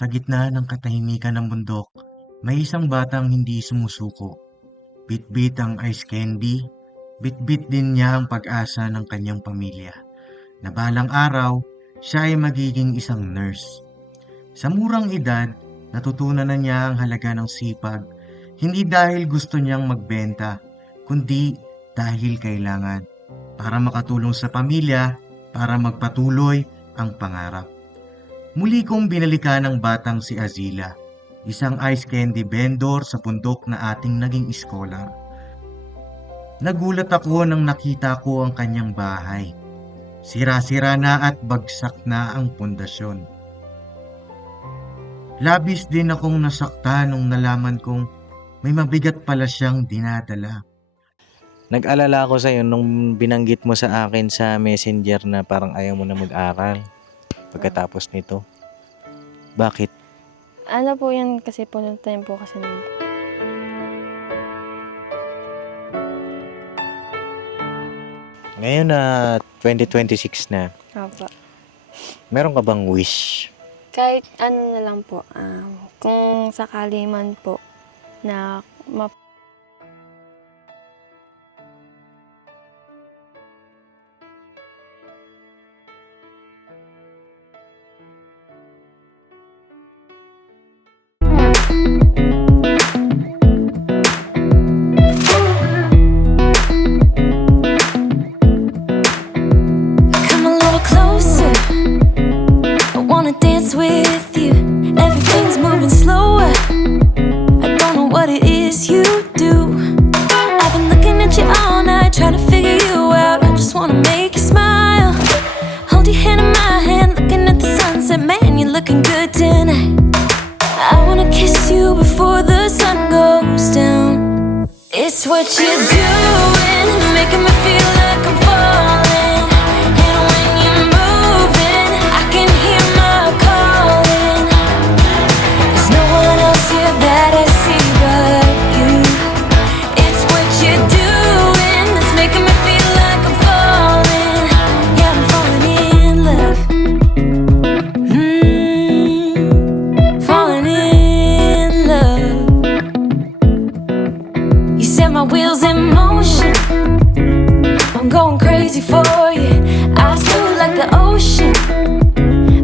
Sa gitna ng katahimikan ng bundok, may isang batang hindi sumusuko. Bitbit ang ice candy, bitbit din niya ang pag-asa ng kanyang pamilya. Na balang araw, siya ay magiging isang nurse. Sa murang edad, natutunan na niya ang halaga ng sipag, hindi dahil gusto niyang magbenta, kundi dahil kailangan, para makatulong sa pamilya, para magpatuloy ang pangarap. Muli kong binalikan ang batang si Azila, isang ice candy vendor sa bundok na ating naging scholar. Nagulat ako nang nakita ko ang kanyang bahay. Sira-sira na at bagsak na ang pundasyon. Labis din akong nasakta nung nalaman kong may mabigat pala siyang dinadala. Nag-alala ako sa'yo nung binanggit mo sa akin sa messenger na parang ayaw mo na mag-aral pagkatapos nito. Bakit? Ano po yan kasi po nung time po kasi nun. Ngayon na 2026 na, Opo. meron ka bang wish? Kahit ano na lang po, kung sakali man po na Come a little closer. I wanna dance with you. Everything's moving slower. I don't know what it is you do. I've been looking at you all night, trying to figure you out. I just wanna make you smile. Hold your hand in my hand, looking at the sunset. Man, you're looking good tonight. I wanna kiss you before the sun goes down. It's what you're doing, making me feel like I'm falling. And when you're moving, I can hear my calling. There's no one else here that I see but you. It's what you're doing that's making me feel like I'm falling. Yeah, I'm falling in love. Falling in love. You set my wheels in motion. I'm going crazy for you. Eyes blue like the ocean.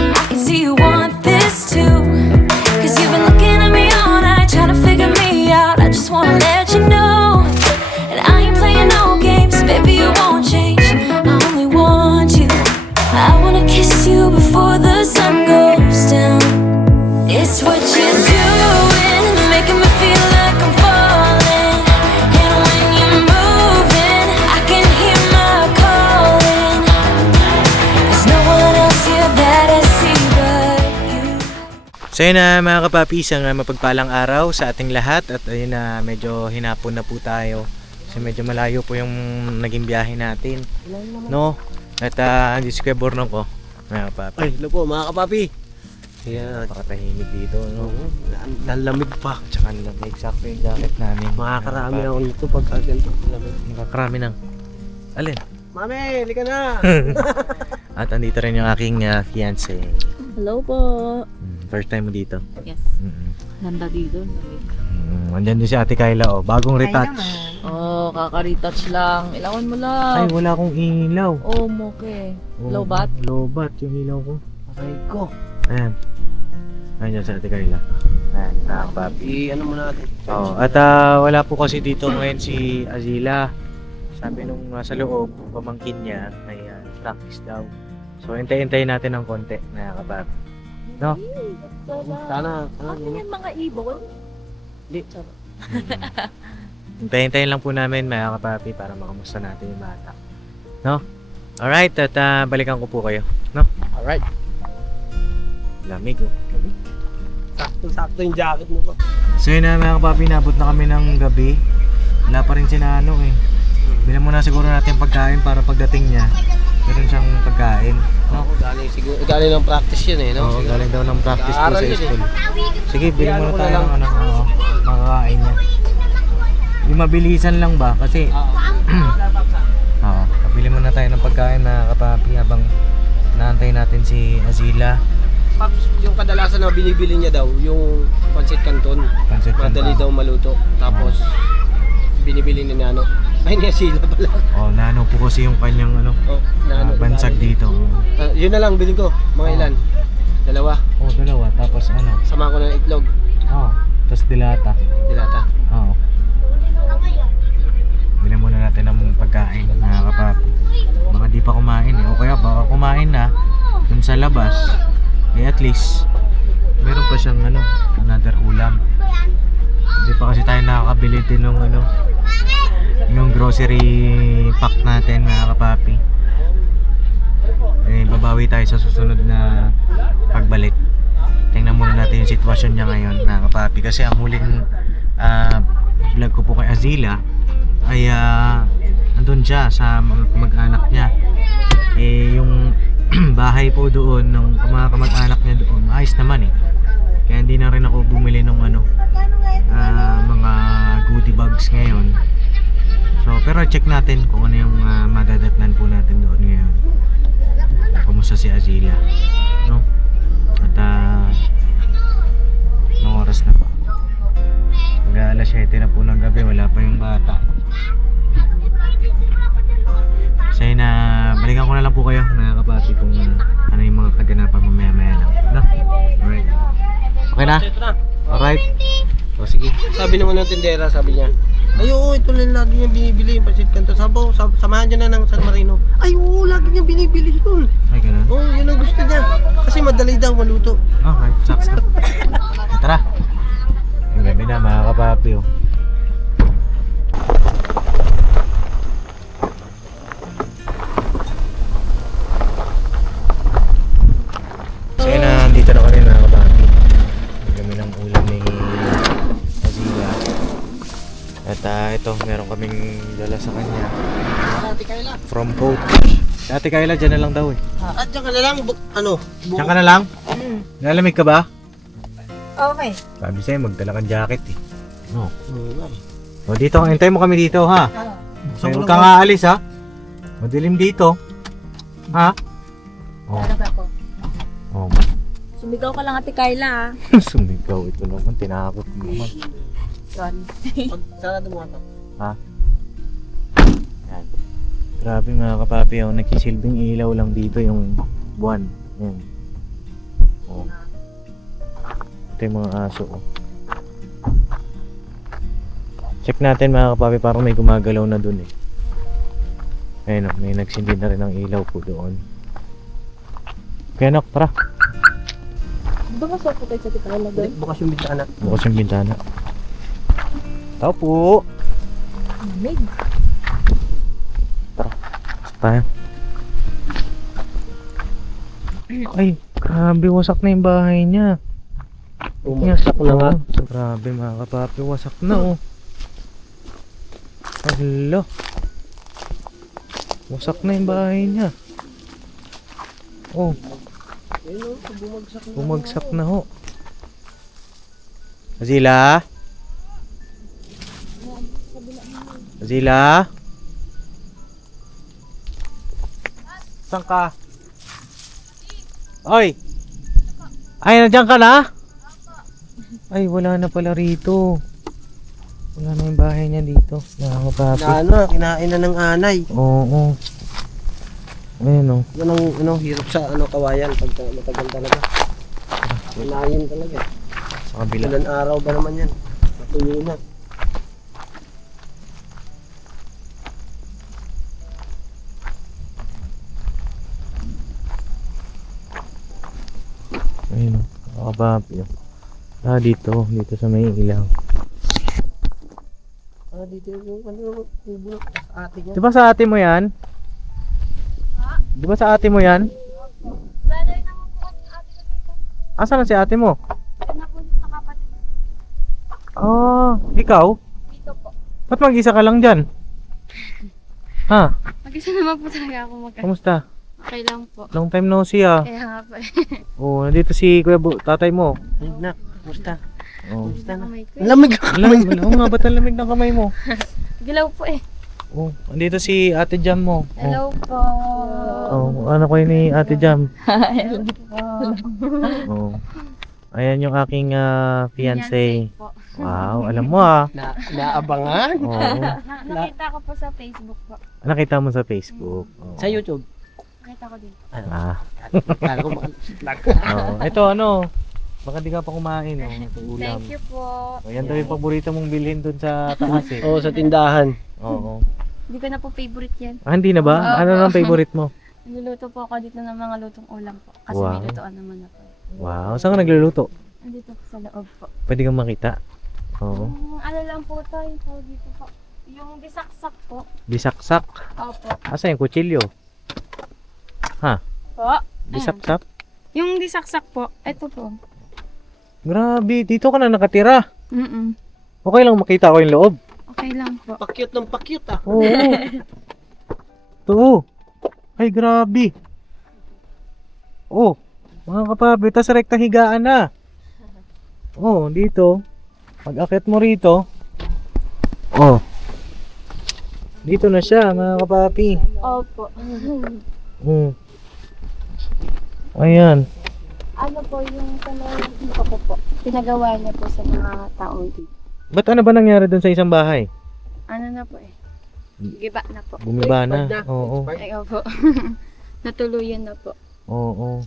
I can see you want this too. Cause you've been looking at me all night, trying to figure me out. I just wanna let you know. And I ain't playing no games, baby, you won't change. I only want you. I wanna kiss you before the sun goes down. It's what you're doing, making me feel like I'm falling. And when you're moving, I can hear my calling. There's no one else here that I see but you. So yun na mga kapapi, isang mapagpalang araw sa ating lahat. At ayun na, medyo hinapon na po tayo. Kasi medyo malayo po yung naging biyahe natin. No? At andito si Kuya Bornong ko, mga kapapi. Ay, hello po mga kapapi. Ayan, Napakatahimik dito, no? lalamig pa. Tsaka lamig, sakto yung jacket namin. Makakarami ako nito pagka ganito lamig. Makakarami ng... Alin? Mami, lika na! At andito rin yung aking fiancé. Hello po. First time mo dito. Yes. Ganda dito. Andyan din si Ate Kyla, oh. Bagong retouch. Oh, kaka-retouch lang. Ilawan mo Ay, lang. wala akong ilaw. Oh, moke. Oh, Low bat? Low bat yung ilaw ko. Aray ko. Ayan. Ayan si Ate Kyla. Ayan, papi. Ano mo natin? Oh, at wala po kasi dito ngayon si Azila. Sabi nung nasa loob, pamangkin niya, may practice daw. So, hintay-hintayin natin ng konti, mga kapapi. No? Sana. Ano yan mga ibon? Hindi. Hintayin-hintayin lang po namin, mga kapapi, para makamusta natin yung bata. No? Alright, at balikan ko po kayo. No? Alright. Lamig, oh. Sakto yung jacket mo pa. So yun na mga kapapi, nabot na kami ng gabi. Wala pa rin si Nano eh. Bilang muna siguro natin pagkain para pagdating niya, meron siyang pagkain. No? Galing ng practice yun eh, no? Oo, galing daw ng practice po sa Nag-aaral yun eh. school. Sige, bilhin Ano muna ko na tayo lang. ng ano, makakain niya. Yung mabilisan lang ba? Kasi, oo, bili muna tayo ng pagkain na kapapi habang naantay natin si Azila. Paps, yung kadalasan na binibili niya daw, yung pancit canton. Pancit Madali daw maluto. Tapos, binibili ni Nano. Ay, niya sila pala. Oh, Nano po kasi yung kanyang ano, Oh, Nano. bansag dito. Yun na lang, bilhin ko. Mga ilan? Dalawa. Oh, dalawa. Tapos ano? Sama ko ng itlog. Oh, tapos dilata. Dilata. Oo. Bilhin muna natin ng pagkain, mga kapapi. Baka di pa kumain eh. O kaya baka kumain na dun sa labas. Eh at least, meron pa siyang ano, another ulam. Hindi pa kasi tayo nakakabili din ng ano, yung grocery pack natin, mga kapapi. Eh, babawi tayo sa susunod na pagbalik. Tingnan muna natin yung sitwasyon niya ngayon, mga kapapi. Kasi ang huling vlog ko po kay Azila ay andun siya sa mga kamag-anak niya. Eh, yung bahay po doon ng mga kamag-anak niya doon, ayos naman eh. Kaya hindi na rin ako bumili ng ano, mga goodie bags ngayon. So, pero check natin kung ano yung madadatnan po natin doon ngayon. Kumusta si Azila, no? At anong oras na pa? Mag-aalas 7 na po ng gabi, wala pa yung bata. So yun, balikan ko na lang po kayo, mga kapati, kung ano yung mga kaganapan mamaya-maya lang, no? Alright. Okay na? Ito na. Alright. O sige. Sabi naman ng tindera, sabi niya, ay oo, ito lang lagi niya binibili yung pancit canton. Samahan niya na ng San Marino. Ay oo, lagi niya binibili yun. Ay, ganun. Oo, yun ang gusto niya. Kasi madali daw maluto. Okay, sucks na. Tara. Yung gabi na, mga kapapi, oh. So yun na, dito na kami, mga kapapi. Yung kami ng ulam ni Azila. At ito, meron kaming dala sa kanya. Ate Kayla. From Coach. Ate Kayla, dyan na lang daw eh. At diyan ka na lang, Diyan ka na lang? Nalamig ka ba? Okay. Sabi sa'yo, magdala kang jacket eh. No. Oo. O dito, hintay mo kami dito ha. So, huwag kang aalis ha. Madilim dito. Ha? Oh. Talaga ko. Oh. Sumigaw ka lang Ate Kayla ah. Sumigaw ito naman, tinakot mo naman. Sorry. Sarado mo ito. Ha? Yan. Grabe mga kapapi, oh, nagsisilbing ilaw lang dito yung buwan. Yan. Oh. Ito yung mga aso. Oh. Check natin mga kapapi, parang may gumagalaw na dun eh. Ayun, oh, may nagsindi na rin ang ilaw po doon. Kaya nak, tara. Di ba masok tayo sa Ate Kayla doon? Bukas yung bintana. Bukas yung bintana. Tao po. Lamig. Pasok tayo. Ay, grabe, wasak na yung bahay niya. Umasak na nga. Oh, grabe mga kapapi, wasak na oh. Hello. Wasak na yung bahay niya. Oh, bumagsak na ho. Azila? Azila? Saan ka? Oy! Ay, nandiyan ka na? Ay, wala na pala rito. Wala na yung bahay niya dito. Nakakapapi. Kinain na ng anay. Oo. Ayun o. Yan ang hirap sa kawayan pagka matagal talaga. Kinain talaga. Sa kabila. Ilan araw ba naman yan? Matuyo na. Ayun o. Nakakapapi o. Dito sa may ilaw. Dito yung kubo sa ate niya. Di ba sa ate mo yan? Di ba sa ate mo yan? Wala na rin naman po kasi ate ko dito. Asan na si ate mo? Yan na po sa kapatid. Ikaw? Dito po. Ba't mag-isa ka lang dyan? Ha? Mag-isa naman po talaga ako Kamusta? Okay lang po. Long time no see ah. Kaya nga po eh. Oh, nandito si Kuya tatay mo. Ay, nak, kumusta? Oh. Kamay ko eh. Lamig Alam, oo nga, ba't ang lamig ng kamay mo? Gilaw po eh. Oh, andito si Ate Jam mo. Hello po. Oh, ano kayo ni Ate Jam? Oh. Ayan yung aking fiancé. po. Wow, alam mo ah. Naabangan? Oo. Nakita ko po sa Facebook po. Nakita mo sa Facebook. Oo. Sa YouTube. Nakita ko din. Ah. Kala ko baka vlog. Oo. Ito ano, baka di ka pa kumain. Oh. Ito ulam. Thank you po. O, yan daw yung paborito mong bilhin dun sa taas eh. Oo, sa tindahan. Oo. Hindi ko na po favorite yan. Ah, hindi na ba? Ano nang favorite mo? Niluluto po ako dito ng mga lutong ulam po. Kasi Wow. may lutoan naman ako. Wow, saan ka nagluluto? Andito po sa loob po. Pwede kang makita. Oo. Ano lang po to, yung tawag dito po. Yung bisaksak po. Bisaksak. Opo. Asa yung kutsilyo? Po. Bisaksak? Yung disaksak po, ito po. Grabe, dito ka na nakatira. Mm-mm. Okay lang makita ko yung loob. Okay lang po. Pakyut ng pakyut ah. Oo. Ito. Ay, grabe. Oh, mga kapabi, tas rekta higaan na. Oh, dito. Pag-akit mo rito. Oh. Dito na siya, mga kapapi. Opo. Mm. Ayan. Ano po yung sa mga dito ko po. Pinagawa niya po sa mga taong dito. Ba't ano ba nangyari dun sa isang bahay? Ano na po eh. Giba na po. Bumiba na. Oo. Ay, opo. Natuluyan na po. Oo.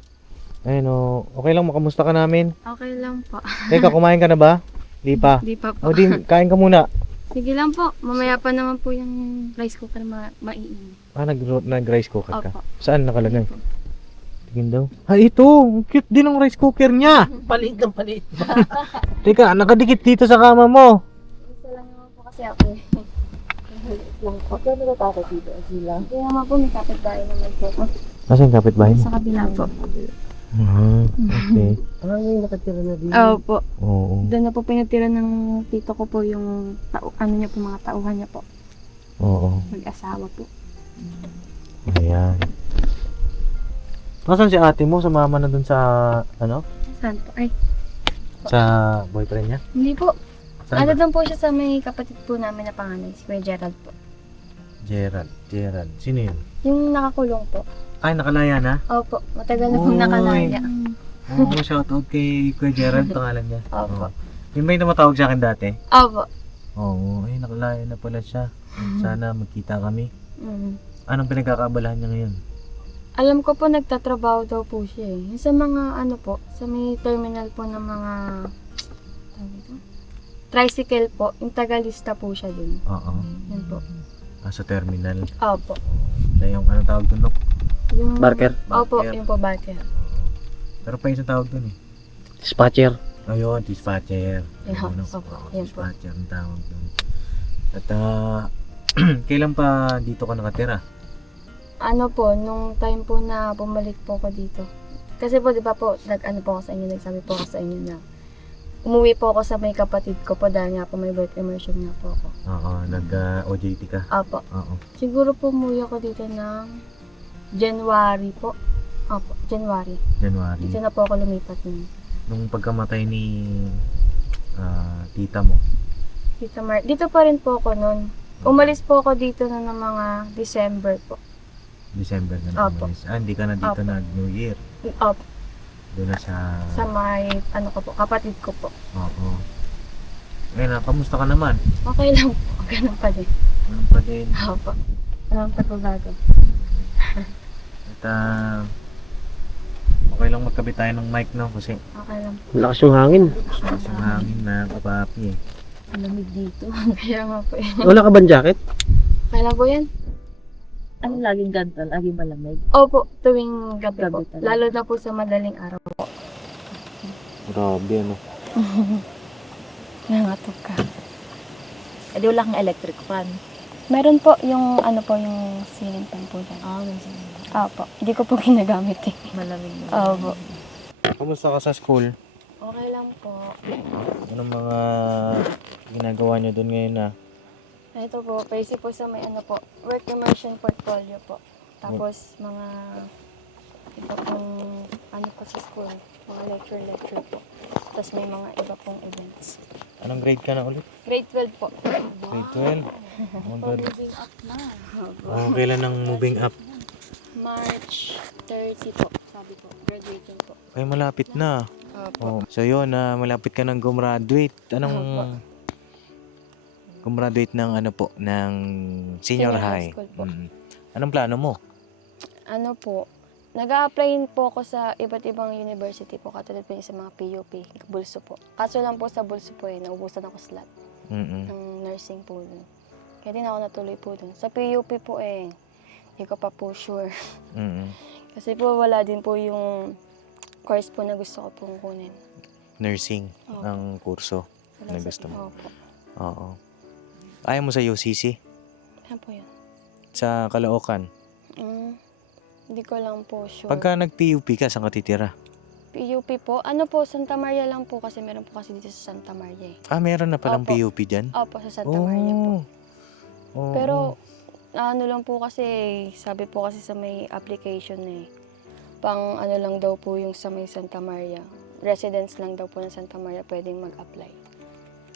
Ayun, oh. Okay lang, makamusta ka namin? Okay lang po. Teka, kumain ka na ba? Di pa. Di pa po. O di, kain ka muna. Sige lang po. Mamaya pa naman po yung rice cooker maiinit. Ah, nag-rice cooker ka. Opo. Saan nakalagay? Tingin daw. Ay, ito. Ang cute din ng rice cooker niya. Palit ng palit. Teka, nakadikit dito sa kama mo. Isa lang naman po kasi ako eh. Lang po. Ikaw natatakot dito, Azila. Hindi naman po may kapitbahay naman po. Nasaan kapitbahay mo? Sa kabila po. Ah, okay. Ah, may nakatira na dito. Opo. Oo. Doon na po pinatira ng tito ko po yung ano niya po, mga tauhan niya po. Oo. Mag-asawa po. Ayan. Nasaan si ate mo? Sumama na dun sa, ano? Saan po? Ay, Sa boyfriend niya? hindi po. Saan Ano ba? doon po siya sa may kapatid po namin na panganay, si Kuya Gerald po. Gerald. Sino yun? Yung nakakulong po. Ay, nakalaya na? Opo, matagal na pong Uy. nakalaya. Oo, shoutout kay Kuya Gerald, pangalan niya. Opo. Yung may tumatawag sa akin dati? Opo. Oo, ay nakalaya na pala siya. Sana magkita kami. Mm. Anong pinagkakaabalahan niya ngayon? Alam ko po nagtatrabaho daw po siya eh. Yung sa mga ano po, sa may terminal po ng mga tawag ito? Tricycle po, yung tagalista po siya dun. Oo. Yan po. Sa terminal. Opo. Na yung anong tawag doon, no? Yung, Barker. Opo, Barker. yung po barker. Pero pa yung tawag doon eh. Dispatcher. Ayun, dispatcher. Yeah, Ayun, opo, oo, yan po. dispatcher ang tawag doon. At kailan pa dito ka nakatira? Ano po, nung time po na bumalik po ako dito. Kasi po, di ba po, nag-ano po ako sa inyo, nagsabi po ako sa inyo na umuwi po ako sa may kapatid ko po dahil nga po may birth immersion nga po ako. Oo, nag-OJT ka. Opo. Oo. Siguro po umuwi ako dito ng January po. Opo, January. January. Dito na po ako lumipat nun. Nung pagkamatay ni tita mo. Dito pa rin po ako nun. Umalis po ako dito na ng mga December po. December na Opo. umalis. Hindi ka na dito Opo. na New Year. Opo, Doon na sa... sa may, ano ko po, kapatid ko po. Oo. Ngayon, kamusta ka naman? Okay lang po, ganun pa din. Ano pa din? Opo. Walang pagbabago. At okay lang magkabit tayo ng mic, no? Kasi Okay lang po. Lakas yung hangin. mas yung hangin na kapapi eh. Malamig dito. Kaya nga po eh. Wala ka bang jacket? Okay lang po yan? Ano laging ganito? Laging malamig? Opo, tuwing gabi po. Gabi talaga. Lalo na po sa madaling araw po. Grabe, ano? Nangatog ka. Eh, di wala kang electric fan. Meron po yung, ano po, yung ceiling fan po dyan. May sinunod. Opo, hindi ko po ginagamit eh. Malamig na. Opo. Kamusta ka sa school? Okay lang po. Anong mga ginagawa niyo doon ngayon na? Ito po, basic po sa may ano po, work immersion portfolio po. Tapos mga iba pong ano po sa school, mga lecture po. Tapos may mga iba pong events. Anong grade ka na ulit? Grade 12 po. Grade 12? Oh, God. Moving up na. Oh, kailan ang moving up? March 30 po, sabi ko. Graduating po. Ay, malapit na. Opo. Oh, so yun, malapit ka nang gumraduate. Anong gumraduate ng ano po, ng senior Senior high high? school po. Anong plano mo? Ano po, nag-a-apply po ako sa iba't ibang university po, katulad po yung sa mga PUP, bulso po. Kaso lang po sa bulso po naubusan ako slot Mm-mm. ng nursing po dun. Kaya din ako natuloy po dun. Sa PUP po hindi ko pa po sure. Mm-mm. Kasi po wala din po yung course po na gusto ko pong kunin. Nursing Opo. ang kurso Wala na sa- gusto mo. Opo. Oo. Ayaw mo sa UCC? Ano po yun? Sa Caloocan? Hindi ko lang po sure. Pagka nag-PUP ka, saan ka titira? PUP po, ano po, Santa Maria lang po kasi meron po kasi dito sa Santa Maria Ah, meron na palang Opo. PUP dyan? Opo, sa Santa Maria po. Oo. Pero, ano lang po kasi, sabi po kasi sa may application pang ano lang daw po yung sa may Santa Maria. Residents lang daw po ng Santa Maria pwedeng mag-apply.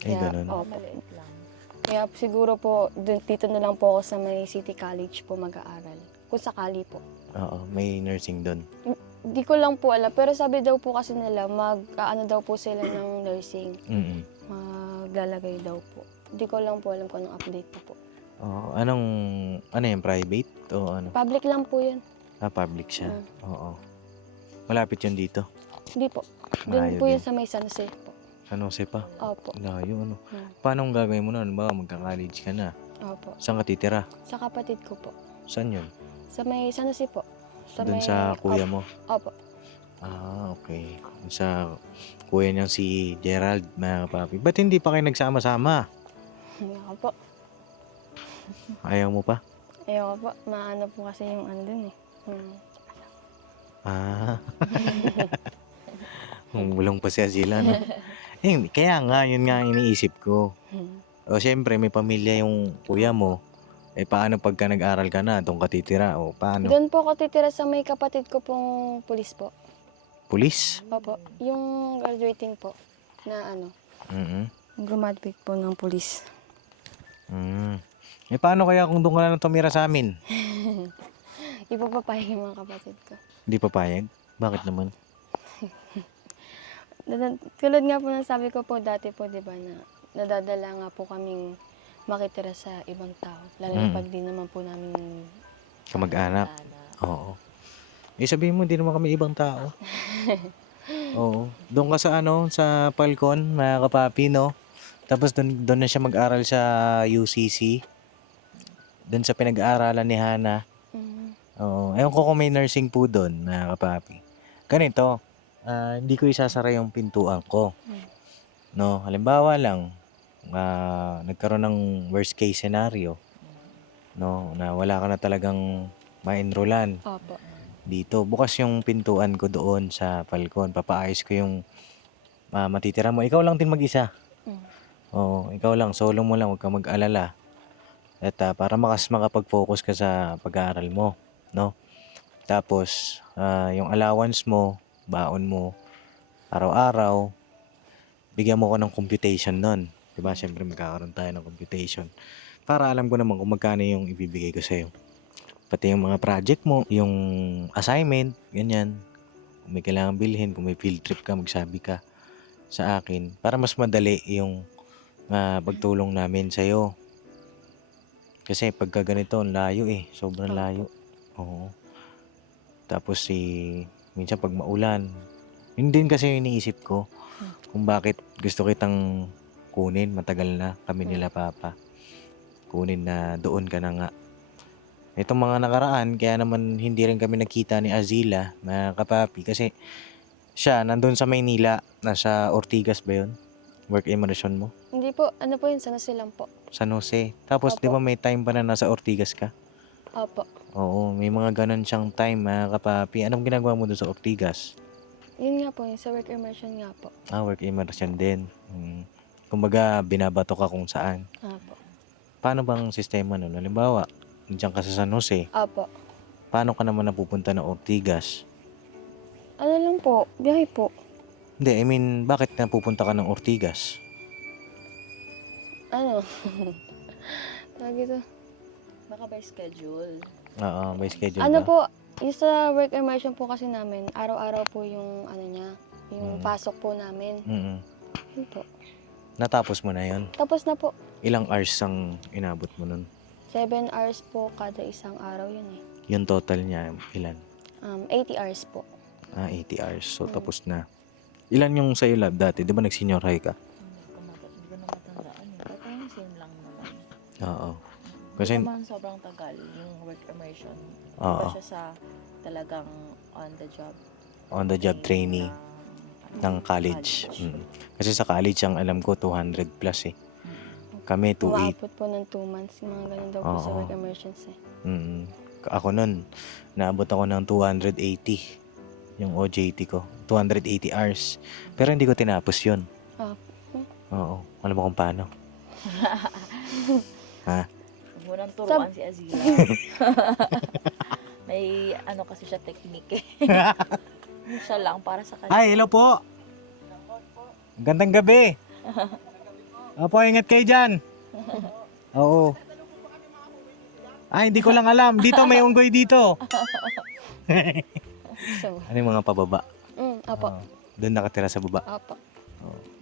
Ay, ganun. Opo. Kaya siguro po, dito na lang po ako sa may City College po mag-aaral. Kung sakali po. Oo, may nursing doon. Di ko lang po alam, pero sabi daw po kasi nila, ano daw po sila ng nursing. Mm-mm. Maglalagay daw po. Di ko lang po alam kung anong update na po. Oo, ano yung private? O ano? Public lang po yun. Ah, public siya. Oo. Malapit yun dito. Hindi po. Doon Malayo po din. yun sa may San Jose po. San Jose pa? Opo. Layo, ano? Hmm. Paano ang gagawin mo nun? Baka magka-college ka na. Opo. Saan ka titira? Sa kapatid ko po. Saan yun? Sa may San Jose po. Doon sa kuya mo? Opo. Ah, okay. Doon sa kuya niyang si Gerald, mga kapapi. Ba't hindi pa kayo nagsama-sama? Ayoko po. Ayaw mo pa? Ayoko po. Maano po kasi yung ano dun Ah. Bulong pa si Azila, no? Kaya nga, yun nga ang iniisip ko. O, syempre, may pamilya yung kuya mo. Paano pagka nag-aral ka na, doon ka titira? O, paano? Doon po ako titira sa may kapatid ko pong pulis po. Pulis? Opo. Yung graduating po na Mm-mm. graduate po ng pulis. Paano kaya kung doon ka na tumira sa amin? Ipapapayag yung mga kapatid ko. Hindi papayag? Bakit naman? Tulad nga po ng sabi ko po dati po, di ba, na nadadala nga po kaming makitira sa ibang tao. Lalo na pag di naman po namin Kamag-anak? Oo. Sabihin mo, hindi naman kami ibang tao. Oo. Doon ka sa Falcon, mga kapapi, no? Tapos doon na siya mag-aral sa UCC. Doon sa pinag-aaralan ni Hana. Oo. Ewan ko kung may nursing po doon, mga kapapi. Ganito, hindi ko isasara yung pintuan ko. No, halimbawa lang, nagkaroon ng worst case scenario. No, na wala ka na talagang ma-enrollan Opo. dito. Bukas yung pintuan ko doon sa Falcon. Papaayos ko yung matitira mo. Ikaw lang din mag-isa. Oo, ikaw lang. Solo mo lang. Huwag kang mag-alala. At para makapag-focus ka sa pag-aaral mo. No? Tapos, yung allowance mo, baon mo, araw-araw, bigyan mo ko ng computation nun. Diba? Siyempre magkakaroon tayo ng computation. Para alam ko naman kung magkano yung ibibigay ko sa'yo. Pati yung mga project mo, yung assignment, ganyan. Kung may kailangan bilhin, kung may field trip ka, magsabi ka sa akin. Para mas madali yung pagtulong namin sa'yo. Kasi pagka ganito, ang layo sobrang layo. Oo. Tapos minsan pag maulan, yun din kasi yung iniisip ko. Kung bakit gusto kitang kunin, matagal na kami nila papa. Kunin na doon ka na nga. Itong mga nakaraan, kaya naman hindi rin kami nakita ni Azila, mga kapapi. Kasi siya, nandun sa Maynila, nasa Ortigas ba yun? Work immersion mo? Hindi po, ano po yun, San Jose lang po. San Jose. Tapos, Opo. di ba may time pa na nasa Ortigas ka? Opo. Oo, may mga ganun siyang time, mga kapapi. Anong ginagawa mo doon sa Ortigas? Yun nga po, yung sa work immersion nga po. Work immersion din. Kumbaga, binabato ka kung saan. Opo. Paano bang sistema nun? Halimbawa, nandiyan ka sa San Jose. Opo. Paano ka naman napupunta ng Ortigas? Ano lang po, biyahe po. Hindi, I mean, bakit napupunta ka ng Ortigas? ano, tawag ito. Baka by schedule. Oo, may schedule Ano ba? po, yung sa work immersion po kasi namin, araw-araw po yung ano niya, yung pasok po namin. Mm. Yun po. Natapos mo na yun? Tapos na po, Ilang hours ang inabot mo nun? 7 hours po kada isang araw yun eh. Yung total niya, ilan? 80 hours po. 80 hours. So, tapos na. Ilan yung sa'yo lab dati? Di ba nag-senior high ka? Hindi ko na matandaan. Parang same lang naman. Oo. Kasi Kasi, naman sobrang tagal yung work immersion. Oo. Iba siya sa talagang on the job trainee ng college. Kasi sa college, ang alam ko, 200 plus eh. Kami, 280. Umaabot po ng 2 months, mga ganun daw po sa Oo. work immersions eh. Ako nun, naabot ako ng 280. Yung OJT ko. 280 hours. Pero hindi ko tinapos yun. Ah, Oo. Alam mo kung paano? Huwag mo nang turuan si Azila. May ano kasi siya technique eh. Siya lang para sa kanya. Ay, hello po. Gandang gabi. Opo, ingat kayo dyan. Oo. Ay, hindi ko lang alam. Dito, may unggoy dito. So, Ano yung mga pababa? apo. Doon nakatira sa baba. Apo.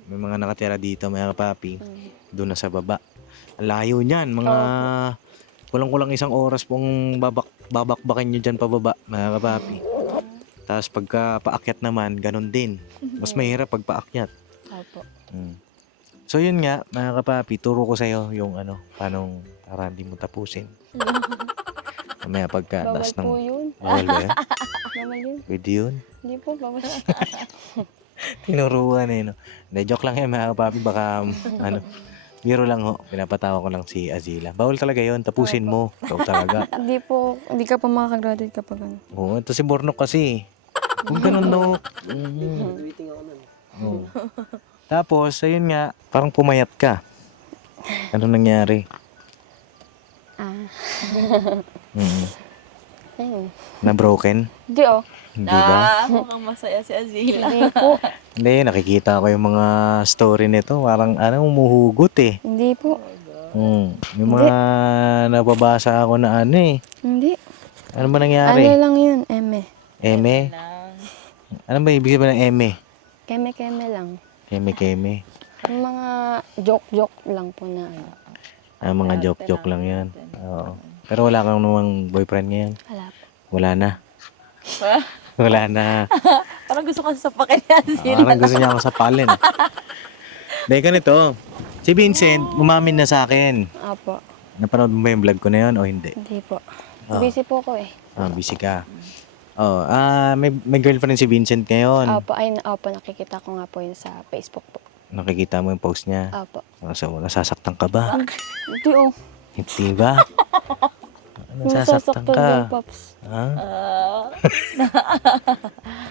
May mga nakatira dito, mga kapapi. Mm. Doon na sa baba. Ang layo niyan. Mga kulang-kulang isang oras pong babakbakin nyo dyan pababa, mga kapapi. Tapos pagka paakyat naman, ganun din. Mas mahirap pag paakyat. Apo. So yun nga, mga kapapi, turo ko sa'yo yung paano para hindi mo tapusin. Mamaya pagka Bawal taas po ng... yun. Bawal ba yan? Bawal yun. Pwede yun. Hindi po, bawal. Tinuruan no. Hindi, joke lang yan mga kapapi. Baka, biro lang ho. Pinapatawa ko lang si Azila. Bawal talaga yun. Tapusin mo. Ikaw talaga. Hindi ka pa makakagraduate kapag ano. Oo, ito si Bornok kasi. Kung ganun, no. Waiting ako nun. Oo. Tapos, ayun nga, parang pumayat ka. Ano nangyari? Ayun. Na broken? Hindi oh. Hindi ba? Mukhang masaya si Azila. Hindi po. Hindi, nakikita ko yung mga story nito. Parang umuhugot eh. Hindi po. Yung mga nababasa ako na Hindi. Ano ba Ano nangyari? lang yun, eme. Eme? Lang. Ano ba ibig sabihin ng eme? Keme-keme lang. Keme-keme. Yung mga joke-joke lang po na ano. Mga joke-joke lang yan. Oo. Pero wala kang namang boyfriend ngayon? Wala po. Wala na. Wala na. Parang gusto ko sapakin ni Azila. Parang gusto niya akong sapalin. Dahil ganito, si Vincent, umamin na sa akin. Apo. Napanood mo ba yung vlog ko na yun o hindi? Hindi po. Busy po ko eh. Busy ka. May girlfriend si Vincent ngayon. Apo, nakikita ko nga po yun sa Facebook po. Nakikita mo yung post niya. Apo. So, nasasaktan ka ba? Hindi oh. Hindi ba? Nasasaktan ka. din, Pops. Ha?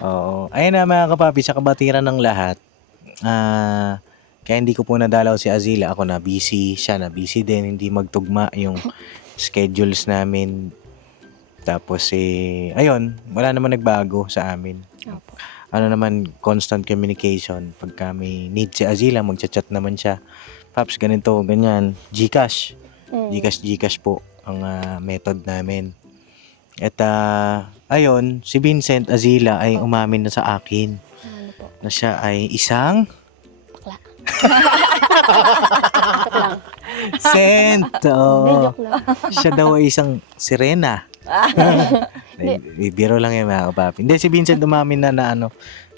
Oo. Ayun na mga kapapi, sa kabatiran ng lahat. Kaya hindi ko po nadalaw si Azila. Ako na busy, siya na busy din. Hindi magtugma yung schedules namin. Tapos ayun, wala naman nagbago sa amin. Apo. Ano naman, constant communication. Pagka may need si Azila, magchat-chat naman siya. Paps, ganito, ganyan. Gcash. Gcash po ang method namin. At ayun, si Vincent Azila ay umamin na sa akin Ano po? na siya ay isang Bakla. Joke lang. Sent. Hindi, Oo. joke lang. Siya daw ay isang sirena. Biro lang yan mga kapapi. Hindi, si Vincent umamin na ng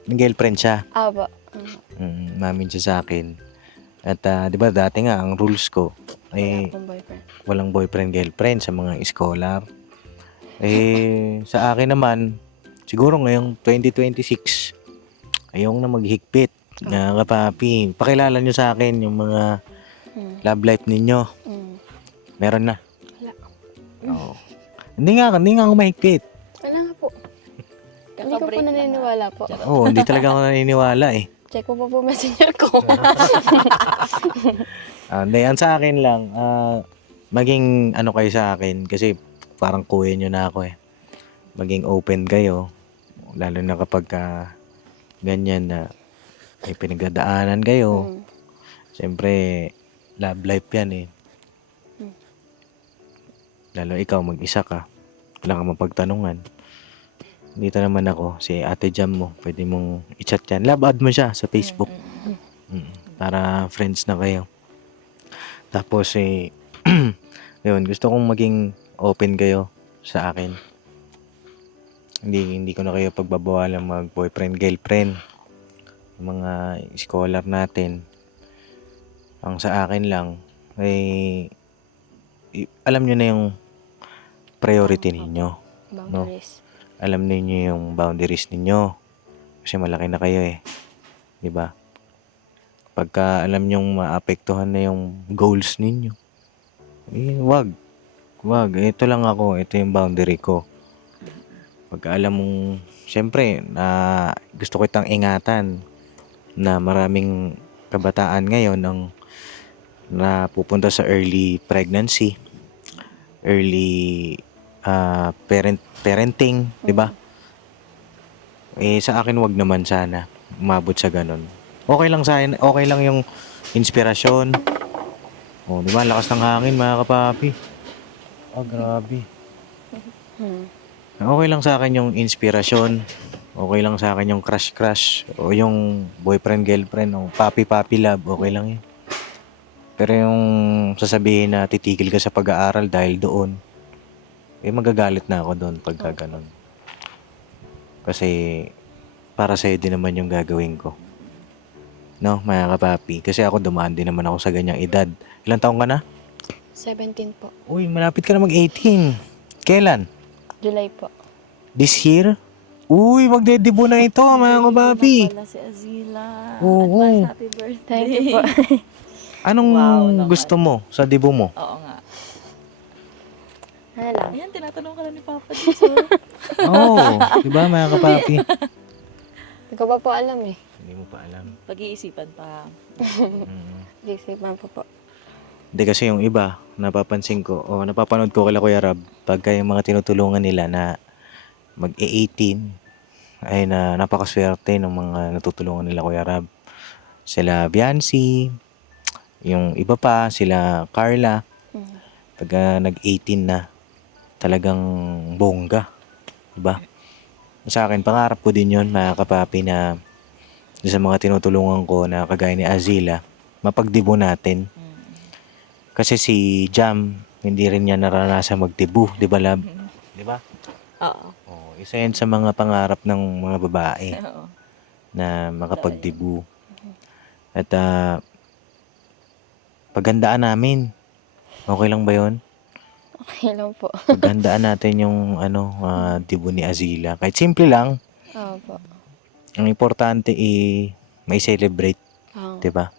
girlfriend siya. Apo. Umamin siya sa akin. At di ba dati nga, ang rules ko, Wala akong boyfriend. walang boyfriend-girlfriend sa mga scholar. Sa akin naman, siguro ngayong 2026, ayong na maghigpit. Nga kapapi, pakilala nyo sa akin yung mga love life ninyo. Meron na? Wala. Oo. Hindi nga ako mahigpit. Wala nga po. Hindi ko po naniniwala po. Oo, hindi talaga ako naniniwala eh. Check mo po messenger ko. Hindi, ang sa akin lang, maging kayo sa akin kasi parang kuya nyo na ako eh. Maging open kayo, lalo na kapag ganyan na may pinagdadaanan kayo. Siyempre, love life yan eh. Hmm. Lalo ikaw, mag-isa ka. Wala kang mapagtanungan. Dito naman ako, si Ate Jam mo. Pwede mong i-chat yan. Love add mo siya sa Facebook. Para friends na kayo. Tapos yun, gusto kong maging open kayo sa akin. Hindi ko na kayo pagbabawalan mag boyfriend, girlfriend. Yung mga scholar natin. Ang sa akin lang, alam nyo na yung priority ninyo. Boundaries. Alam niyo yung boundaries ninyo. Kasi malaki na kayo eh. 'Di ba? Pagka alam nyong maapektuhan na yung goals ninyo, wag. Wag. Ito lang ako. Ito yung boundary ko. Pagka alam mong, syempre, na gusto ko itang ingatan na maraming kabataan ngayon ang napupunta sa early pregnancy, early parenting, 'di ba? Sa akin wag naman sana umabot sa ganun. Okay lang sa akin, okay lang yung inspirasyon. Oh, 'di ba? Lakas ng hangin, mga kapapi. Grabe. Hmm. Okay lang sa akin yung inspirasyon. Okay lang sa akin yung crush o yung boyfriend, girlfriend o papi love, okay lang 'yun. Pero yung sasabihin na titigil ka sa pag-aaral dahil doon, magagalit na ako doon pagka ganun. Kasi para sa'yo din naman yung gagawin ko. No, mga kapapi. Kasi ako dumaan din naman ako sa ganyang edad. Ilang taong ka na? 17 po. Uy, malapit ka na mag-18. Kailan? July po. This year? Uy, magdedebo na ito, mga kapapi. Wala si Azila. Oo. Advance happy birthday. Thank you po. Anong Wow naman. gusto mo sa debo mo? Oo nga. Ano lang? Ayan, tinatanong ka lang ni Papa dito. Oo, di ba, mga kapapi? Hindi ko pa po alam eh. Hindi mo pa alam. Pag-iisipan pa. Isipan po po. Hindi kasi yung iba, napapansin ko, o napapanood ko kila Kuya Rab, pagka yung mga tinutulungan nila na mag-18, ay na napakaswerte ng mga natutulungan nila Kuya Rab. Sila Biancy, yung iba pa, sila Carla, pagka nag-18 na, talagang bongga. Diba? Sa akin, pangarap ko din yun, mga kapapi, na sa mga tinutulungan ko na kagaya ni Azila, mapagdibo natin. Kasi si Jam, hindi rin niya naranasan magdibo, di ba, Lab? Di ba? Oo. Oh, isa yan sa mga pangarap ng mga babae Oo. na makapagdibo. At paghandaan namin. Okay lang ba yun? Okay lang po. Paghandaan natin yung dibo ni Azila. Kahit simple lang, Oo po. ang importante may celebrate, Oo. 'di ba?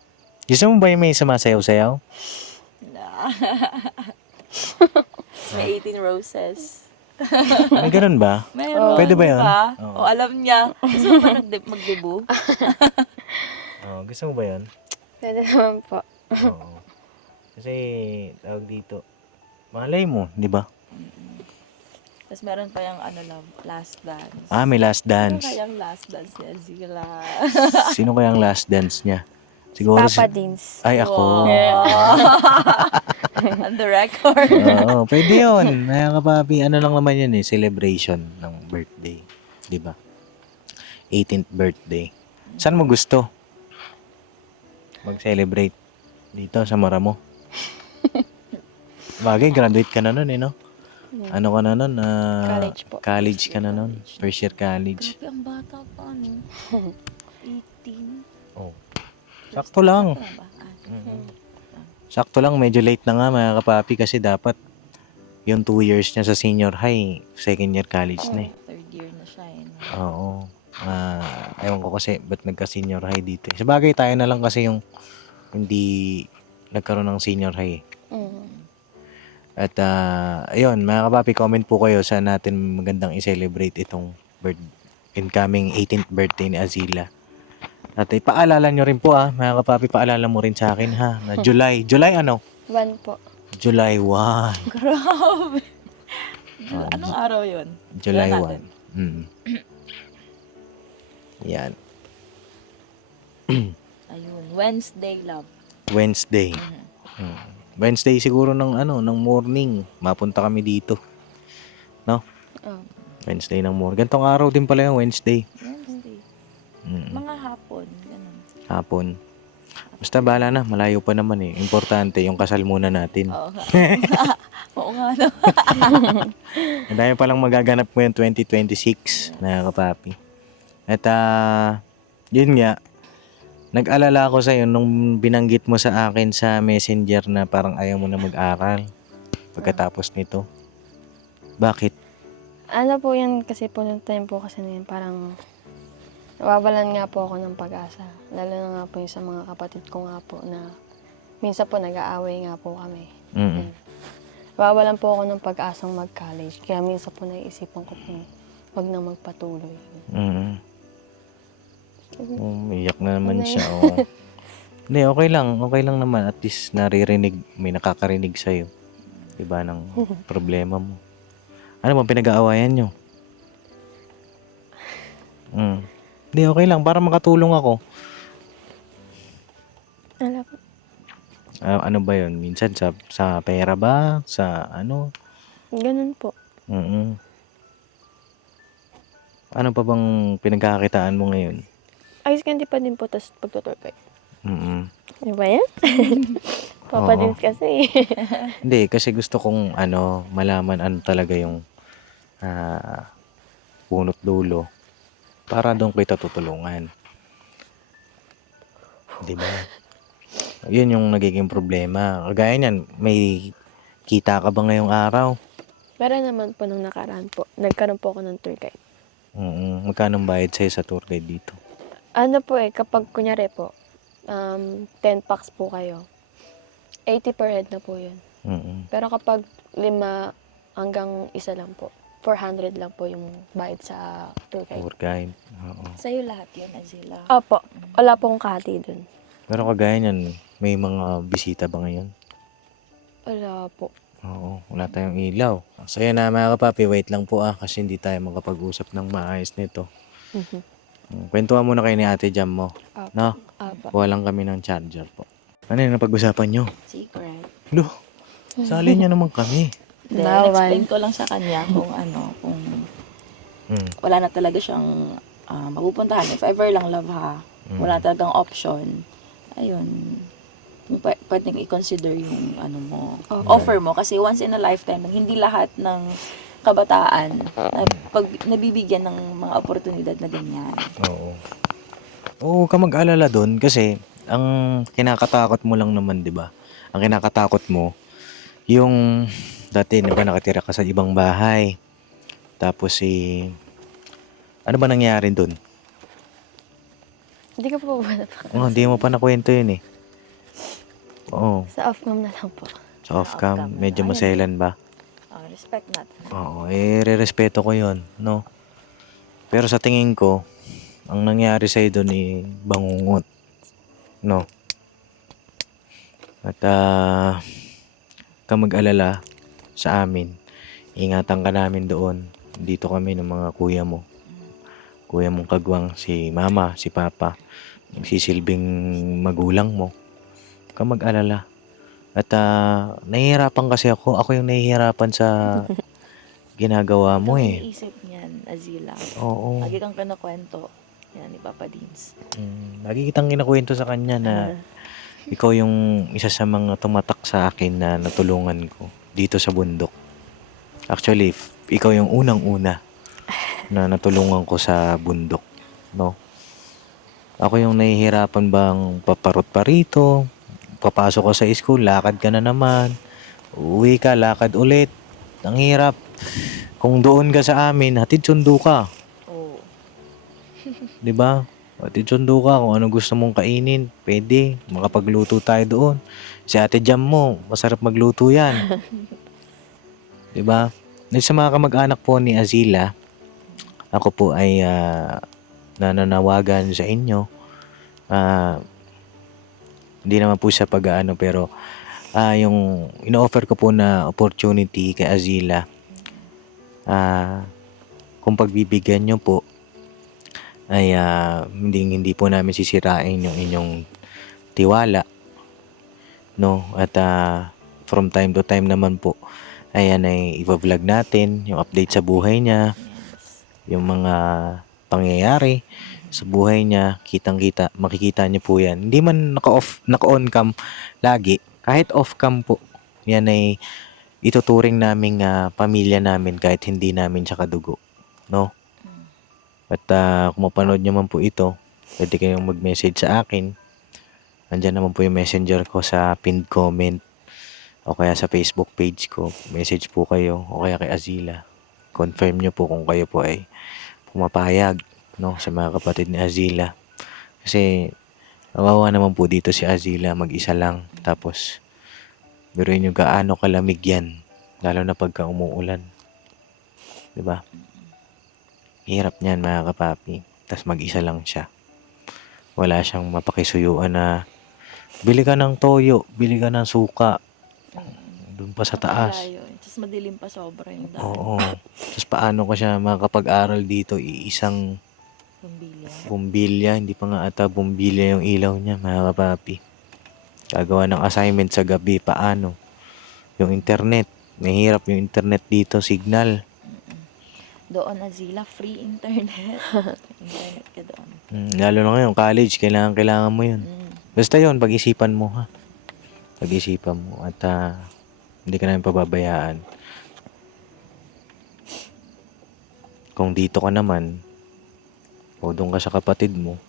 Gusto mo ba yung may sumasayaw-sayaw? May 18 roses. May ganun ba? Meron. Pwede ba yun? Diba? Oo. O, alam niya. Gusto mo ba magdibu? Gusto mo ba yun? Pwede naman po. Oo. Kasi, tawag dito, malay mo, di ba? Tapos meron pa yung last dance. May last Ano dance. kayang last dance ni Azila? Sino kayang last dance niya? Siguro Papa Dins. Ay, ako. On the record. Oo, pwede yun. Mga kapapi, ano lang naman yun celebration ng birthday. Di ba? 18th birthday. Saan mo gusto mag-celebrate? Dito sa Maramo. Bagay, graduate ka na nun no? Ano ka na nun? College po. College ka na nun. First year college. Grabe, ang bata pa, 18. Oh. Sakto lang. Sakto ba? Sakto lang, medyo late na nga mga kapapi kasi dapat yung 2 years niya sa senior high, second year college na eh. Third year na siya eh. Oo. Ewan ko kasi ba't nagka-senior high dito. Sa bagay tayo na lang kasi yung hindi nagkaroon ng senior high. At ayun, mga kapapi, comment po kayo saan natin magandang i-celebrate itong incoming 18th birthday ni Azila. At paalala nyo rin po mga kapapi, paalala mo rin sa akin na July ano? 1 po. July 1. Grabe. Anong araw yun? July Wala natin. 1. Yan. Ayun. Wednesday, love. Wednesday. Wednesday siguro ng morning, mapunta kami dito. Oh. Wednesday ng morning. Gantong araw din pala yung Wednesday. Wednesday. Mm, Mga hapon. Ganun. hapon. Basta bahala na, malayo pa naman eh. Importante yung kasal muna natin. Oo nga. Oo nga, no? Ang dami palang magaganap mo yung 2026 na kapapi. At yun nga, nag-alala ako sa'yo nung binanggit mo sa akin sa messenger na parang ayaw mo na mag-aral pagkatapos nito. Bakit? Ano po yan kasi po nung time po kasi na yun, parang nawawalan nga po ako ng pag-asa. Lalo na nga po yung sa mga kapatid ko nga po na minsan po nag-aaway nga po kami. Mm. Nawawalan po ako ng pag-asang mag-college. Kaya minsan po naiisipan ko po wag na magpatuloy. Mm. Iyak na naman Ano siya. Oh. Hindi, okay lang. Okay lang naman. At least naririnig, may nakakarinig sa'yo. Diba ng problema mo. Ano bang pinag-aawayan nyo? Hindi, okay lang. Para makatulong ako. Wala po. Ano ba yun? Minsan sa pera ba? Sa ano? Ganun po. Mm. Ano pa bang pinagkakakitaan mo ngayon? Ayos candy pa din po, tapos pagtutur kayo. Mm. Ano ba yan? Papa Oo. din kasi. Hindi, kasi gusto kong malaman ano talaga yung punot dulo para doon kita tutulungan. Di ba? Yun yung nagiging problema. Kagaya niyan, may kita ka ba ngayong araw? Pero naman po nung nakaraan po, nagkaroon po ako ng tour guide. Magkano bayad sa'yo sa tour guide dito? Ano po kapag kunyari po, 10 packs po kayo, 80 per head na po yun. Pero kapag 5 hanggang 1 lang po, 400 lang po yung bayad sa tour guide. Tour guide. Oo. Sa'yo lahat yun, Azila. Opo, wala pong kahati dun. Pero kagaya niyan, may mga bisita ba ngayon? Wala po. Oo, wala tayong ilaw. So yan na mga kapapi, wait lang po kasi hindi tayo makapag-usap ng maayos nito. Kwentuhan muna kayo ni Ate Jam mo. Opo. No? Opo. Kuha lang kami ng charger po. Ano yung napag-usapan nyo? Secret. Lo, sali niya naman kami. Then, Bawal. explain ko lang sa kanya kung wala na talaga siyang mapupuntahan. If ever lang love ha, wala talagang option. Ayun, pwedeng i-consider yung offer mo. Kasi once in a lifetime, hindi lahat ng kabataan pag nabibigyan ng mga oportunidad na ganyan. Oo. Oo, huwag ka mag-alala doon kasi ang kinakatakot mo lang naman, di ba? Ang kinakatakot mo, yung dati, di ba, nakatira ka sa ibang bahay. Tapos ano ba nangyari doon? Hindi ko po ba Oh, hindi mo pa nakwento yun eh. Oo, Sa off-cam na lang po. sa off-cam, off-cam. medyo Ayun. maselan ba? Respect natin. Oo, re-respeto ko yun, no? Pero sa tingin ko, ang nangyari sa'yo doon bangungot, no? At ka mag-alala sa amin, ingatan ka namin doon. Dito kami ng mga kuya mo. Kuya mong kagwang, si mama, si papa, nagsisilbing magulang mo. Ka mag-alala. At nahihirapan kasi ako. Ako yung nahihirapan sa ginagawa mo eh. Ang isip niyan, Azila. Oo. Lagi kang kinakwento. Yan ni Papa Dins. Lagi kitang kinakwento sa kanya na ikaw yung isa sa mga tumatak sa akin na natulungan ko dito sa bundok. Actually, ikaw yung unang-una na natulungan ko sa bundok, no? Ako yung nahihirapan bang paparot pa rito, papasok ko sa school, lakad ka na naman, uwi ka, lakad ulit. Ang hirap. Kung doon ka sa amin, hatid sundo ka. Oo. 'Di ba? Hatid sundo ka kung ano gusto mong kainin, pwede. Makapagluto tayo doon. Si Ate Jam mo, masarap magluto 'yan. 'Di ba? Sa mga kamag-anak po ni Azila, ako po ay nananawagan sa inyo. Hindi naman po sa pag-aano pero yung ino-offer ko po na opportunity kay Azila, kung pagbibigyan nyo po ay hindi po namin sisirain yung inyong tiwala. no? At from time to time naman po, ayan ay i-vlog natin yung update sa buhay niya, Yes. yung mga pangyayari sa buhay niya, kitang-kita, makikita niyo po yan. Hindi man naka-on cam lagi, kahit off cam po, yan ay ituturing naming pamilya namin kahit hindi namin siya kadugo, no? At kung mapanood niyo man po ito, pwede kayong mag-message sa akin. Andyan naman po yung messenger ko sa pinned comment o kaya sa Facebook page ko. Message po kayo o kaya kay Azila. Confirm nyo po kung kayo po ay pumapayag, no, sa mga kapatid ni Azila. Kasi kawawa naman po dito si Azila, mag-isa lang. Tapos biruin nyo gaano kalamig yan, lalo na pagka umuulan. 'Di ba? Hirap niyan mga kapapi. Tapos mag-isa lang siya. Wala siyang mapakisuyuan na bili ka ng toyo, bili ka ng suka. Doon pa sa taas. Malayo. Tapos madilim pa sobra yung daan. Oo. Tapos paano ka siya makakapag-aral dito? Iisang Pambilya. bumbilya. Hindi pa nga ata bumbilya yung ilaw niya, mga kapapi. Gagawa ng assignment sa gabi. Paano? Yung internet. Mahirap yung internet dito. Signal. Doon Azila, free internet. Internet ka doon. Lalo na ngayon, college. Kailangan mo yun. Basta yun, pag-isipan mo ha. Pag-isipan mo. At hindi ka namin pababayaan. Kung dito ka naman, o doon ka sa kapatid mo,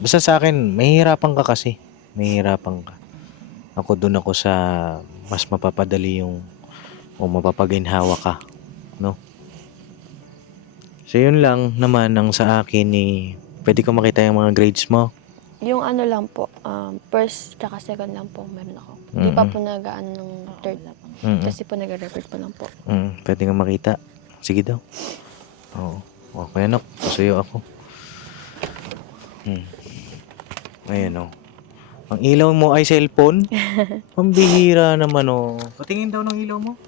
basta sa akin, mahihirapan ka kasi. Mahihirapan ka. Ako doon ako sa mas mapapadali yung o mapapaginhawa ka. No? So yun lang naman ang sa akin pwede ko makita yung mga grades mo. Yung ano lang po, first tsaka second lang po meron ako. Hindi pa po nag-ano ng third. Kasi po nag-record pa lang po. Pwede nga makita. Sige daw. Oo. Okay anak, pasuyo ako. Ayan o. Ang ilaw mo ay cellphone? Pambihira naman o. Patingin daw ng ilaw mo.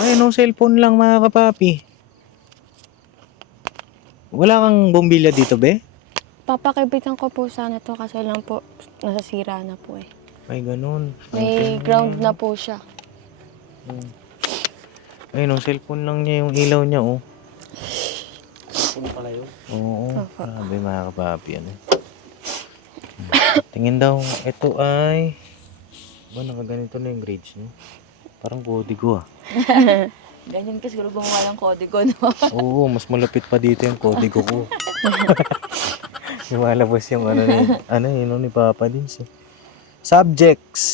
Ayan o, cellphone lang mga kapapi. Wala kang bumbilya dito, be? Papakibitan ko po sana to kasi lang po nasasira na po eh. Ay, ganun. May ground na po siya. Ayun, cellphone lang niya yung ilaw niya, oh. Puno pala yun. Oo, grabe mga kapapi, ano. Tingin daw, ito ay... Ba, nakaganito na yung grades niya. Parang kodigo, ah. Ganyan ka siguro gumawa ng kodigo, no? Oo, mas malapit pa dito yung kodigo ko. Lumalabas yung yun ni Papa din siya. Subjects.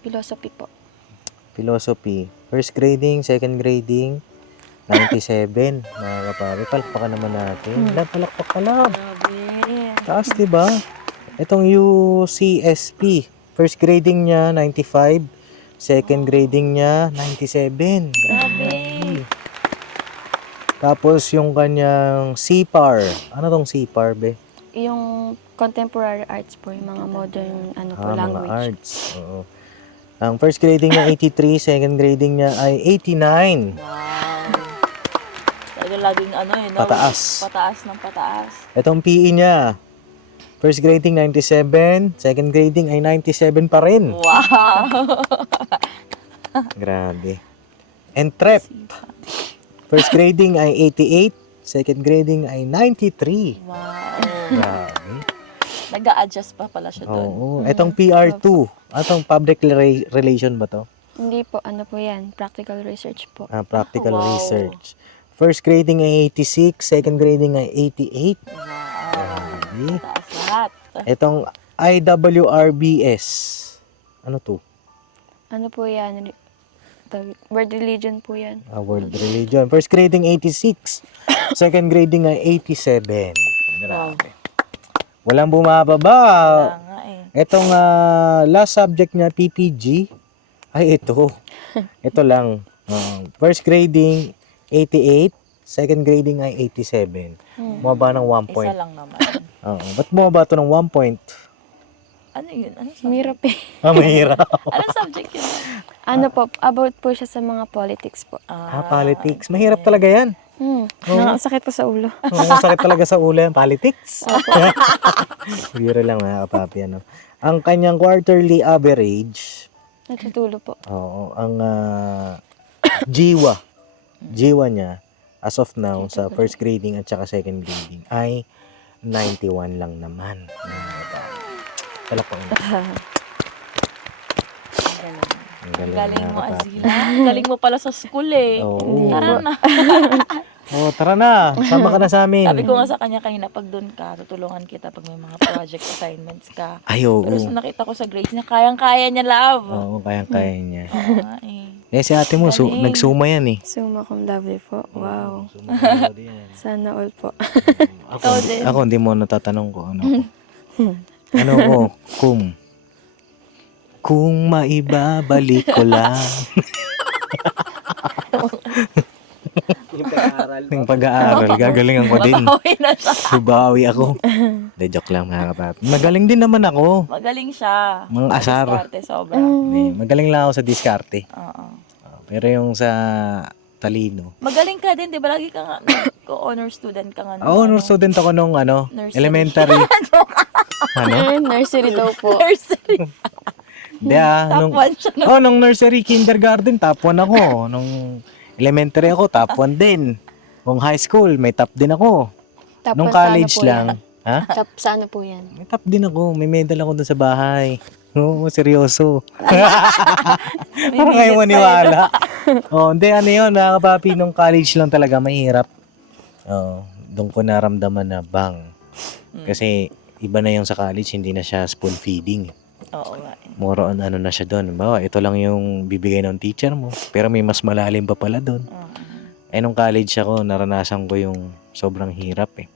Philosophy po. Philosophy. First grading, second grading, 97. Mga kapari, palakpakan naman natin. Palakpak ka lang. Grabe. Taas, diba? Itong UCSP. First grading niya, 95. Second grading niya, 97. Grabe. Tapos yung kanyang CPAR. Ano tong CPAR, be? Yung contemporary arts po, yung mga modern Mga language. arts. Oo. Ang first grading niya, 83. Second grading niya ay 89. Wow. Talaga laging no? Pataas. Pataas ng pataas. Itong PE niya, first grading 97, second grading ay 97 pa rin. Wow. Grabe. Entrep. First grading ay 88, second grading ay 93. Wow. Grabe. Nag-a-adjust pa pala siya doon. Oo. Itong PR2, atong public relation ba to? Hindi po, ano po yan, practical research po. Practical Wow. research. First grading ay 86, second grading ay 88. Wow. Grabe. Taas lahat. Itong IWRBS. Ano to? Ano po yan, word religion po yan. World Religion. First grading 86. Second grading ay 87. Grabe. Walang bumababa. Kaya nga eh. Itong last subject niya, PPG, ay ito. Ito lang. First grading 88. Second grading ay 87. Bumaba ng 1 point. Isa lang naman. Ba't bumaba ito ng 1 point? Ano yun? Ano subject? Mahirap eh. Mahirap. Ano subject yun? Ano po, about po siya sa mga politics po. Politics. Mahirap talaga yan. Nakasakit po sa ulo. Oo, sakit talaga sa ulo yan. Politics. Biro lang mga kapapi. Ano. Ang kanyang quarterly average, Natutulo po. oo, ang jiwa niya, as of now, sa first grading at saka second grading, ay 91 lang naman. Talapang. Ang Galing mga mo, kapapi. Azila. Galing mo pala sa school eh. Oo. Tara na. Oh, tara na. Sama ka na sa amin. Sabi ko nga sa kanya kanina, pag doon ka, tutulungan kita pag may mga project assignments ka. Ay, oo. Pero nakita ko sa grades niya, kayang-kaya niya, love. Oo, kayang-kaya niya. Oo nga eh. Eh, si ate mo, Galing. nagsuma yan eh. Summa cum laude po. Wow. Sana all po. Ikaw din. Ako, hindi mo natatanong ko ano ko. Ano ko? Kung maibabalik ko lang. Yung pag-aaral, gagalingan ko din. Babawi na siya. Bubawi ako. De, joke lang mga kapapi. Magaling din naman ako. Magaling siya. Mga asar. Diskarte, sobra. Hindi, magaling lang ako sa diskarte. Oo. Pero yung sa talino. Magaling ka din, di ba? Lagi ka nga, honor student ka nga. Honor student ako nung Nursery. elementary. Ano? Nursery daw po. Nursery. Hindi Top 1 siya. nung nursery, kindergarten, top 1 ako. Nung elementary ako, top 1 din. Nung high school, may top din ako. Top Nung one sa ano college po lang, ha? Yan? Top sa ano po yan? May top din ako. May medal ako dun sa bahay. Oo, seryoso. Parang ngayon maniwala. Hindi, ano yun, mga kapapi, nung college lang talaga, mahirap. Doon ko naramdaman na bang. Kasi, iba na yung sa college, hindi na siya spoon feeding. Oo nga. More on ano na siya doon. Bawa, ito lang yung bibigay ng teacher mo. Pero may mas malalim pa pala doon. Nung college ako, naranasan ko yung sobrang hirap eh.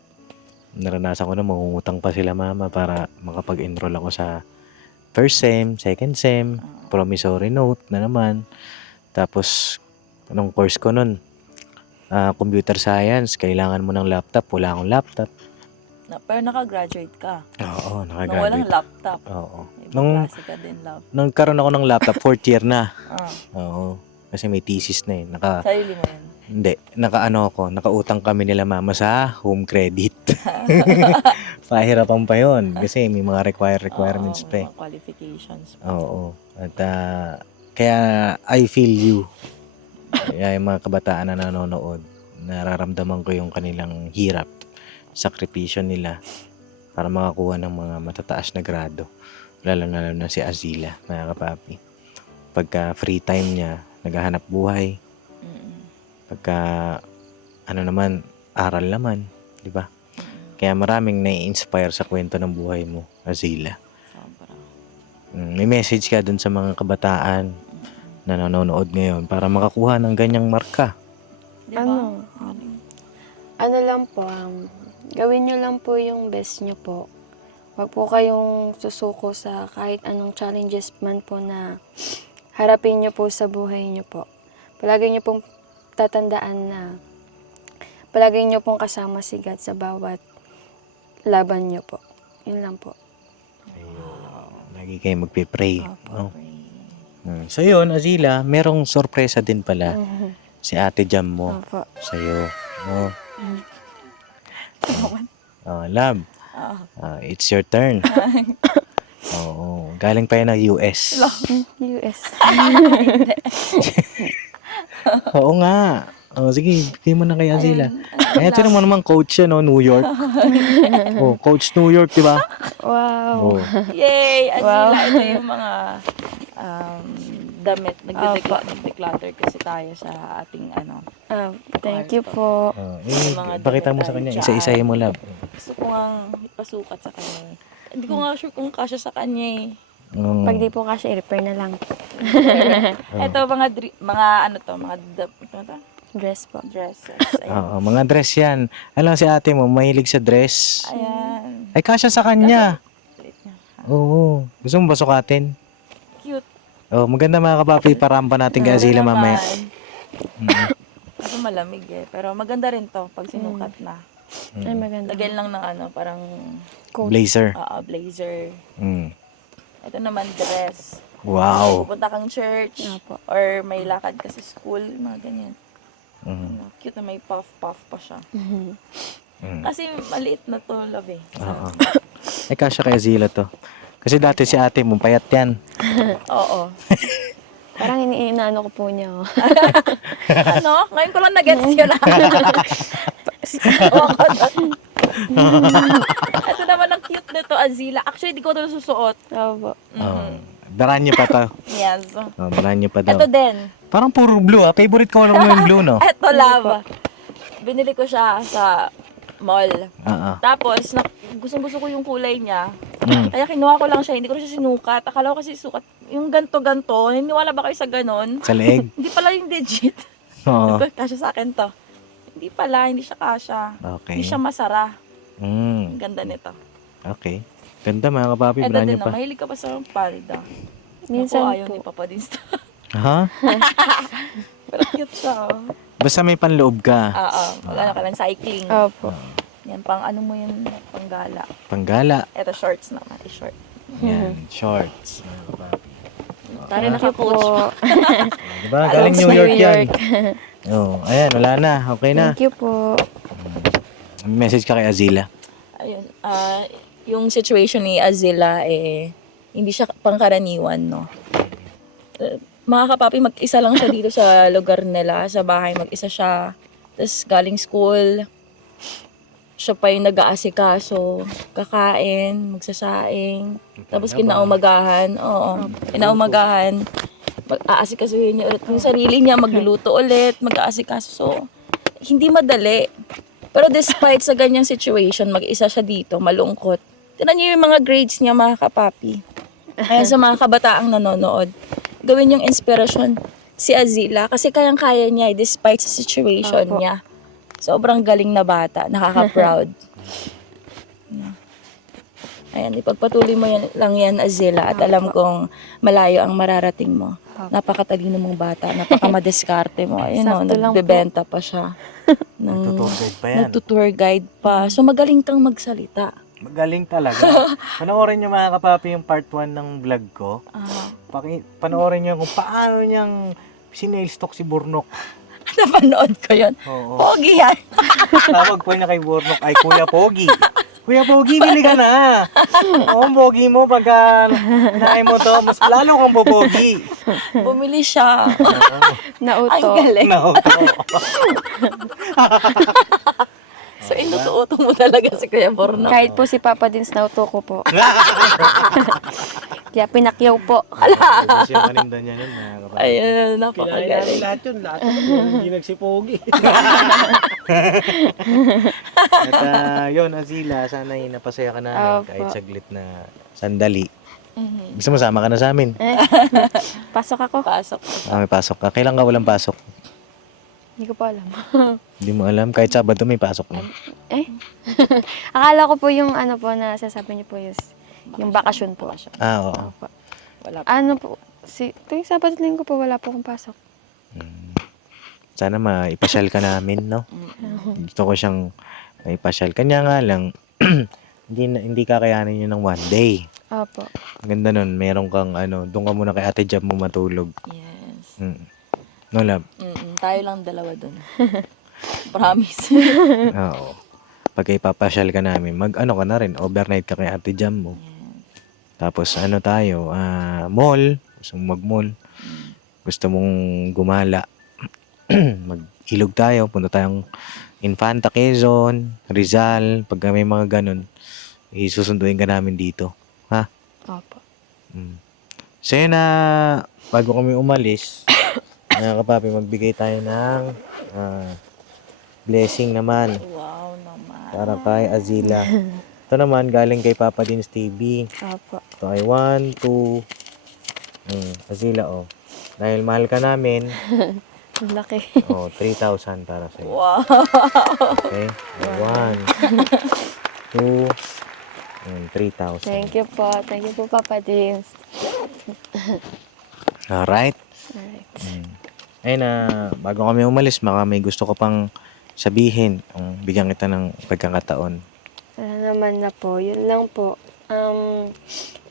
Naranasan ko na mangungutang pa sila mama para makapag-enroll ako sa first sem, second sem, promissory note na naman. Tapos, anong course ko nun? Computer science, kailangan mo ng laptop. Wala akong laptop. Pero naka-graduate ka. Oo, Nung walang nakagraduate. laptop. Oo. Ibang Nung klase ka din, love. nagkaroon ako ng laptop, 4th year na. Ah, Oo. Kasi may thesis na eh. sarili mo yun. Hindi, nakautang kami nila mama sa home credit. Pahirapan pa yun kasi may mga requirements Oo, pa eh. mga qualifications. Oo. At kaya I feel you. Kaya yung mga kabataan na nanonood, nararamdaman ko yung kanilang hirap, sakripisyo nila para makakuha ng mga matataas na grado. Lalo na si Azila, mga kapapi. Pagka free time niya, naghahanap buhay. Pagka, aral naman, di ba? Kaya maraming nai-inspire sa kwento ng buhay mo, Azila. Sobra. May message ka dun sa mga kabataan na nanonood ngayon para makakuha ng ganyang marka. Di ba? Ano lang po, gawin nyo lang po yung best nyo po. Huwag po kayong susuko sa kahit anong challenges man po na harapin nyo po sa buhay nyo po. Palagi nyo pong tatandaan na palagi nyo pong kasama si God sa bawat laban nyo po. Yun lang po. Lagi kayo magpipray. No? Pray. So yun, Azila, merong sorpresa din pala si Ate Jam mo Opo. sa'yo. No? Love, it's your turn. Oo, galing pa yan ng US. US. Oo nga. Sige, bigay mo na kay Azila. Ay, ito naman coach siya, no? New York. Coach New York, di ba? Wow. Yay! Wow. Azila, ito yung mga damit. Nag-declutter kasi tayo sa ating Thank you po. mga Pakita mo sa kanya. Isa-isahin mo, love. Gusto ko nga ipasukat sa kanya. Hindi ko nga sure kung kasya sa kanya eh. Pag di po kasi, i-repair na lang. Ito, mga Dress po. dresses. Ayan. Oo, mga dress yan. Alam si ate mo, mahilig sa dress. Ayan. Ay, kasya sa kanya. Sulit niya. Oo. Gusto mo ba sukatin? Cute. Maganda mga kapapi, parampa natin kay Azila mamaya. Kasi malamig eh. Pero maganda rin to pag sinukat na. Ay, maganda. Lagyan lang ng parang Blazer. blazer. Mm. Ito naman dress. Wow. Pupunta kang church. Opo. Or may lakad ka sa school. Mga ganyan. Cute na may puff-puff pa siya. Mm. Kasi maliit na to, love eh. Oo. Ay, kasya kay Azila to. Kasi dati si ate mo, payat yan. Oo. Parang inaano ko po niya. Oh. Ano? Ngayon ko lang na-gets yun. Ito naman ang cute nito, Azila. Actually, di ko ito susuot. Opo. Oh. Daran niyo pa to. Yes. Oh, daran niyo pa daw. Ito din. Parang puro blue ah. Favorite ko naman yung blue, no? Ito, love. Binili ko siya sa mall. Oo. Tapos, gustong-gusto ko yung kulay niya. Mm. Kaya kinuha ko lang siya. Hindi ko na siya sinukat. Akala ko kasi sukat. Yung ganto-ganto. Niniwala ba kayo sa ganon? Sa leeg. Hindi pala yung legit. Oo. Kasya sa akin to. Hindi pala. Hindi siya kasya. Okay. Hindi siya masara. Mm. Ang ganda nito. Okay. Ganda mga kapapi. Ito Brand din niyo na. pa. Mahilig ka pa sa palda. Minsan Ako, ayaw po. ni Papa din. Ha? Pero cute siya. Oh. Basta may panloob ka. Oo. Mag-ano ka lang, cycling. Opo. Yan, pang ano mo yun, pang gala. Panggala. Ito, shorts naman. Short. Yan. Shorts. Mga kapapi. Tari Thank you naka-coach. po. Diba? Galing New New York yan. York. Oh, ayan. Wala na. Okay na. Thank you po. May message ka kay Azila. Ayun. Yung situation ni Azila, hindi siya pangkaraniwan, no? Mga kapapi, mag-isa lang siya dito sa lugar nila, sa bahay. Mag-isa siya. Tapos galing school. Siya pa yung nag-aasikaso, kakain, magsasaing. Tapos kinaumagahan, kinaumagahan, mag-aasikasuhin niya ulit yung sarili niya, magluluto ulit, mag-aasikaso. So, hindi madali. Pero despite sa ganyang situation, mag-isa siya dito, malungkot. Tignan niyo yung mga grades niya, mga kapapi. Kaya sa mga kabataang nanonood, gawin yung inspirasyon si Azila kasi kayang-kaya niya despite sa situation Opo. niya. Sobrang galing na bata, nakaka-proud. Ayan, ipagpatuloy mo lang yan, Azila, at alam kong malayo ang mararating mo. Napakatalino mong bata, napakamadeskarte mo. Ayun o, Sakto lang po. nagbebenta pa siya. Nagtutour guide pa yan. Nagtutour guide pa. So magaling kang magsalita. Magaling talaga. Panoorin niyo mga kapapi yung part 1 ng vlog ko. Panoorin niyo kung paano niyang sinailstock si Burnok. Napanood ko yun. Oo. Pogi yan. Tawag po niya kay Burnok ay Kuya Pogi. Kuya Pogi, bili ka na. Oo, Pogi mo pagka naay mo to, mas lalo kang popogi. Bumili siya. Ang Nauto. galing. No, So inututo mo talaga si Kuya Borno. Kahit po si Papa Dins nauto ko po. Kaya pinakyaw po. Kasi yung paninda niya nun, mga kapapi. Ayun, Kinain namin napakagaling. lahat yun. Lahat yun. Hindi nagsipogi. At yun, Azila, sana'y napasaya ka namin Opo. kahit saglit na sandali. Mhm. Gusto mo sama ka na sa amin? Pasok ako. Pasok. May pasok ka. Kailan ka walang pasok? Hindi ko pa alam. Hindi mo alam. Kahit Sabado may pasok na. Akala ko po yung ano po na sasabi niyo po yung bakasyon po. Ah, oo. Opo. Wala pa. Ano po, tuwing Sabado Linggo po wala po akong pasok. Sana maipasyal ka namin, no? Gusto ko siyang maipasyal. Kanya nga lang, hindi kakayanin yun ng one day. Opo. Ang ganda nun, meron kang doon ka muna kay Ate Jam mo matulog. Yes. No, love? Tayo lang dalawa dun. Promise. Oo. Pagka ipapasyal ka namin, ka na rin, overnight ka kay Ate Jam mo. Tapos tayo, mall, gusto mong mag-mall. Gusto mong gumala. Mag-ilog tayo, punta tayong Infanta, Quezon, Rizal, pagka may mga ganun, isusunduin ka namin dito. Ha? Opo. So yun na, bago kami umalis, mga kapapi, magbigay tayo ng blessing naman Wow naman. para kay Azila. Ito naman, galing kay Papa Dins TV. Opo. Ito ay 1, 2, Azila, dahil mahal ka namin, Ang laki. 3,000 para sa'yo. Wow. Okay? 1, 2, 3,000. Thank you po. Thank you po, Papa Dins. Alright. Alright. Ayun na, bago kami umalis, baka may gusto ko pang sabihin. Bigyan kita ng pagkakataon. Wala naman na po. Yun lang po.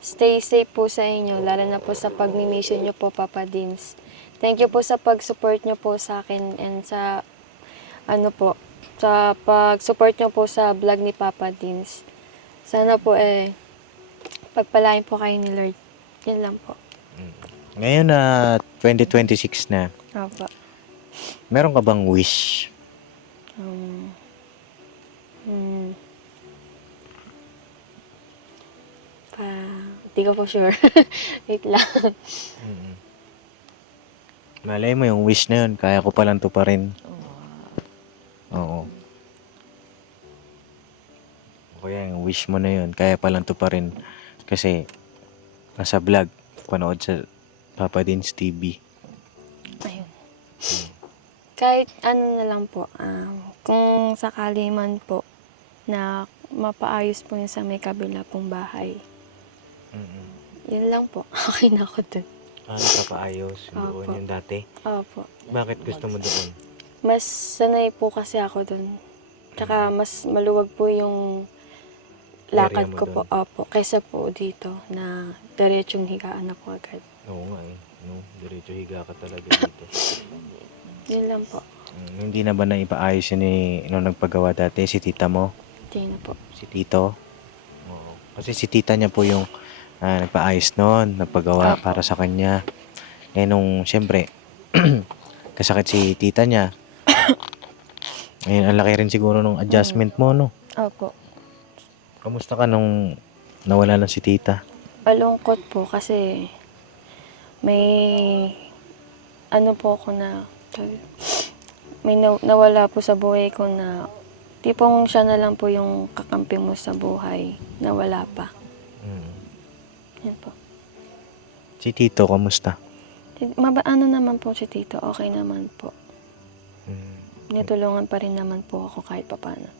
Stay safe po sa inyo, lalo na po sa pag-mission nyo po, Papa Dins. Thank you po sa pag-support nyo po sa akin and sa ano po, sa pag-support nyo po sa vlog ni Papa Dins. Sana po pagpalain po kayo ni Lord. Yan lang po. Ngayon na 2026 na, Opo. meron ka bang wish? Um, hmm. Hindi ko po sure. Wait lang. Malay mo yung wish na yun, kaya ko palang tuparin. Oo. O kaya yung wish mo na yun, kaya palang tuparin. Kasi, nasa vlog, panood sa Papa Dins TV. Ayun. Kahit ano na lang po, kung sakali man po na mapaayos po yun sa may kabila pong bahay. Yun lang po. Okay na ako dun. Napapaayos doon Opo. yung dati. Opo. Bakit gusto mo doon? Mas sanay po kasi ako dun. Tsaka mas maluwag po yung lakad Area mo ko po. Opo. Kaysa po dito na diretsong higaan ako agad. Oo nga eh. No, diretso higa ka talaga dito. Yun lang po. Hindi na ba na ipaayos yun nung nagpagawa dati? Si tita mo? Hindi na po. Si tito? Oo. Kasi si tita niya po yung nagpaayos noon, nagpagawa Opo. para sa kanya. Eh nung, siyempre, kasakit si tita niya. Ngayon, ang laki rin siguro nung adjustment mo, no? Opo. Kamusta ka nung nawala na si tita? Malungkot po kasi may ano po ako na may nawala po sa buhay ko na tipong siya na lang po yung kakampi mo sa buhay na wala pa. Yan po. Si tito, kamusta? Ano naman po si Tito, okay naman po. Natulungan pa rin naman po ako kahit papano.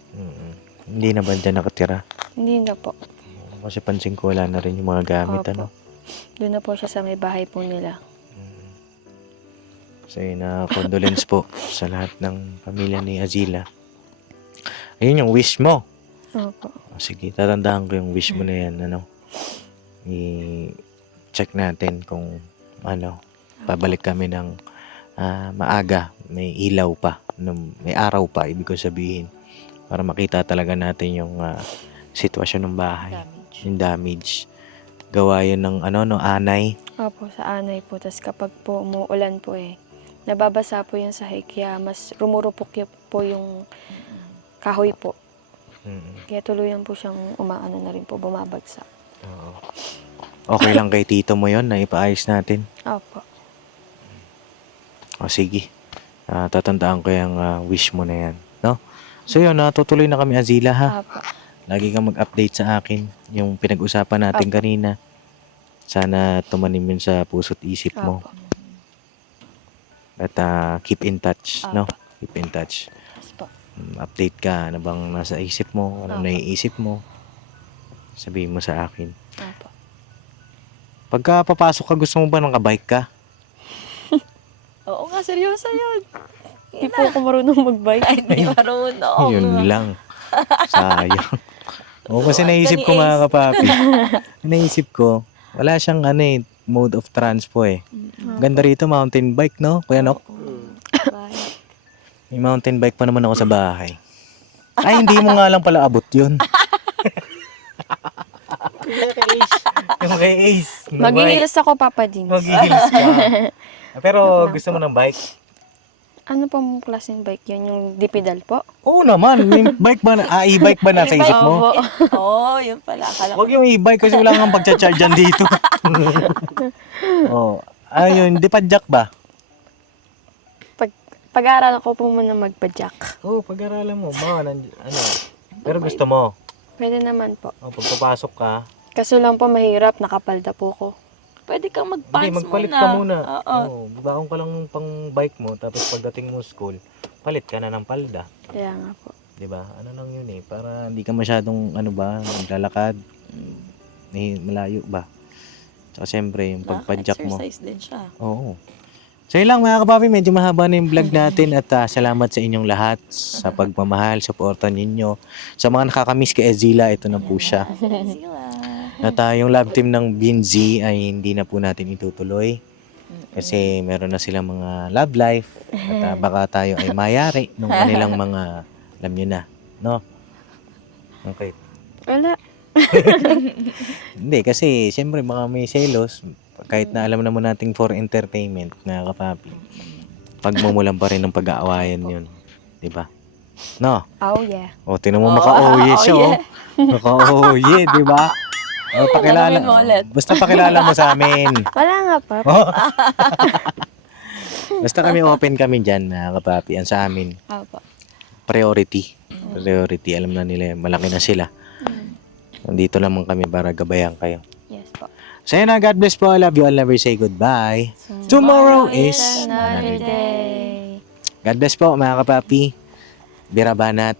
Hindi na ba dyan nakatira? Hindi na po. Kasi pansin ko wala na rin yung mga gamit, Opo. ano? Doon na po siya sa may bahay po nila. So yun, condolence po sa lahat ng pamilya ni Azila. Ayun yung wish mo. Opo. Sige, tatandaan ko yung wish mo na yan, ano? I-check natin kung ano, babalik kami ng maaga, may ilaw pa, may araw pa, ibig ko sabihin, para makita talaga natin yung sitwasyon ng bahay, yung damage. Gawa yun ng anay. Opo, sa anay po. Tapos kapag po umuulan po nababasa po yung sahig, kaya mas rumurupok po yung kahoy po. Kaya tuluyan po siyang umaano na rin po, bumabagsak. Oo. Okay lang kay tito mo yon na ipaayos natin? Opo. O sige, tatandaan ko yung wish mo na yan, no? So yun, natutuloy na kami, Azila, ha? Opo. Lagi kang mag-update sa akin yung pinag-usapan natin Opo. kanina. Sana tumanim yun sa puso't isip mo. Opo. At keep in touch, no? Opo. Keep in touch. Yes po. Update ka, ano bang nasa isip mo, ano Opo. naiisip mo. Sabihin mo sa akin. Opo. Pagka papasok ka, gusto mo ba ng kabike ka? Oo nga, seryoso yun. Hindi po ako marunong mag-bike. Ay, hindi marunong. Yun lang. Sayang. Oo, kasi Iwan ka naisip ni ko mga Ace. kapapi. Naisip ko, wala siyang mode of transpo eh. Ganda rito, mountain bike, no? Kuya Nok, Bye. may mountain bike pa naman ako sa bahay. Ay, hindi mo nga lang pala abot yun. Yung kay Ace. na bike. Maghihilas ako, Papa Dins. Maghihilis ka. Pero gusto mo ng bike? Ano pong klaseng bike yun? Yung dipidal po? Oo naman. May bike ba na? E-bike ba nasa isip mo? Oo, yun pala. Akala ko Huwag yung e-bike kasi wala kang pagcha-charge dyan dito. Oh, ayun, di pa jack ba? Pag-aaralan ko po muna magpa-jack. Oo, pag-aralan mo. Pero gusto mo. Pwede naman po. Pagpapasok ka, Kaso lang po mahirap, nakapalda po ko. pwede kang hindi, mag-pants magpalit muna. ka muna. Oo. Oo, baon ka lang pang bike mo, tapos pagdating mo school, palit ka na ng palda. Kaya nga po. 'Di ba? Ano lang yun eh, para hindi ka masyadong maglalakad. Malayo ba? Tsaka siyempre, yung pagpadyak mo. Nakaka-exercise din siya. Oo. So yun lang mga kapapi, medyo mahaba na yung vlog natin at salamat sa inyong lahat sa pagmamahal, suporta ninyo. Sa mga nakakamiss kay Azila, ito na po siya. Sila. At yung love team ng Binzi ay hindi na po natin itutuloy. Kasi meron na silang mga love life at baka tayo ay mayari ng kanilang mga, alam nyo na, no? Okay. Wala. Hindi, kasi siyempre baka may selos, kahit na alam naman nating for entertainment na kapapi. Pagmumulan pa rin ng pag-aawayan yun. Diba? No? Oh, yeah. O, tinan mo maka-oye siya, oh. Maka-oye, diba? O, pakilala. Alamin mo ulit. Basta pakilala mo sa amin. Wala nga pa. Basta kami open kami dyan na kapapi. Ang sa amin, Opo. priority. Priority. Alam na nila, malaki na sila. Nandito lamang kami para gabayan kayo. Yes po. So yun na, God bless po. I love you all. Never say goodbye. Tomorrow is Another day. God bless po mga kapapi. Birabanat.